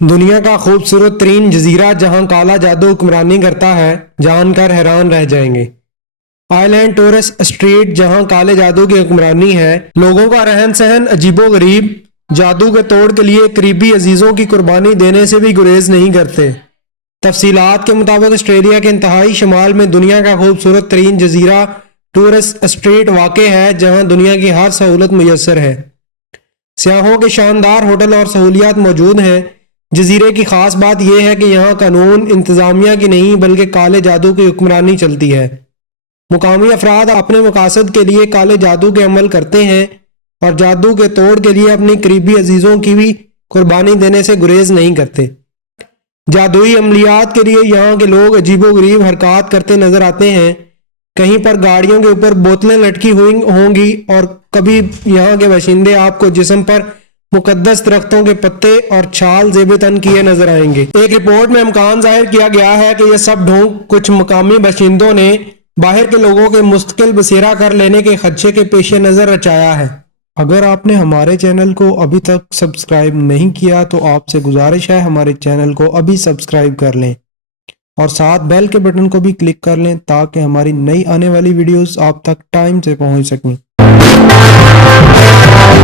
دنیا کا خوبصورت ترین جزیرہ جہاں کالا جادو حکمرانی کرتا ہے، جان کر حیران رہ جائیں گے۔ آئی لینڈ ٹورس اسٹریٹ جہاں کالے جادو کی حکمرانی ہے، لوگوں کا رہن سہن عجیب و غریب، جادو کے توڑ کے لیے قریبی عزیزوں کی قربانی دینے سے بھی گریز نہیں کرتے۔ تفصیلات کے مطابق آسٹریلیا کے انتہائی شمال میں دنیا کا خوبصورت ترین جزیرہ ٹورس اسٹریٹ واقع ہے، جہاں دنیا کی ہر سہولت میسر ہے۔ سیاحوں کے شاندار ہوٹل اور سہولیات موجود ہیں۔ جزیرے کی خاص بات یہ ہے کہ یہاں قانون انتظامیہ کی نہیں بلکہ کالے جادو کی حکمرانی چلتی ہے۔ مقامی افراد اپنے مقاصد کے لیے کالے جادو کے عمل کرتے ہیں اور جادو کے توڑ کے لیے اپنی قریبی عزیزوں کی بھی قربانی دینے سے گریز نہیں کرتے۔ جادوئی عملیات کے لیے یہاں کے لوگ عجیب و غریب حرکات کرتے نظر آتے ہیں۔ کہیں پر گاڑیوں کے اوپر بوتلیں لٹکی ہوئی ہوں گی اور کبھی یہاں کے باشندے آپ کو جسم پر مقدس درختوں کے پتے اور چھال زیب تن کیے نظر آئیں گے۔ ایک رپورٹ میں امکان ظاہر کیا گیا ہے کہ یہ سب ڈھونگ کچھ مقامی باشندوں نے باہر کے لوگوں کے مستقل بسیرا کر لینے کے خدشے کے پیش نظر رچایا ہے۔ اگر آپ نے ہمارے چینل کو ابھی تک سبسکرائب نہیں کیا تو آپ سے گزارش ہے ہمارے چینل کو ابھی سبسکرائب کر لیں اور ساتھ بیل کے بٹن کو بھی کلک کر لیں تاکہ ہماری نئی آنے والی ویڈیوز آپ تک ٹائم سے پہنچ سکیں۔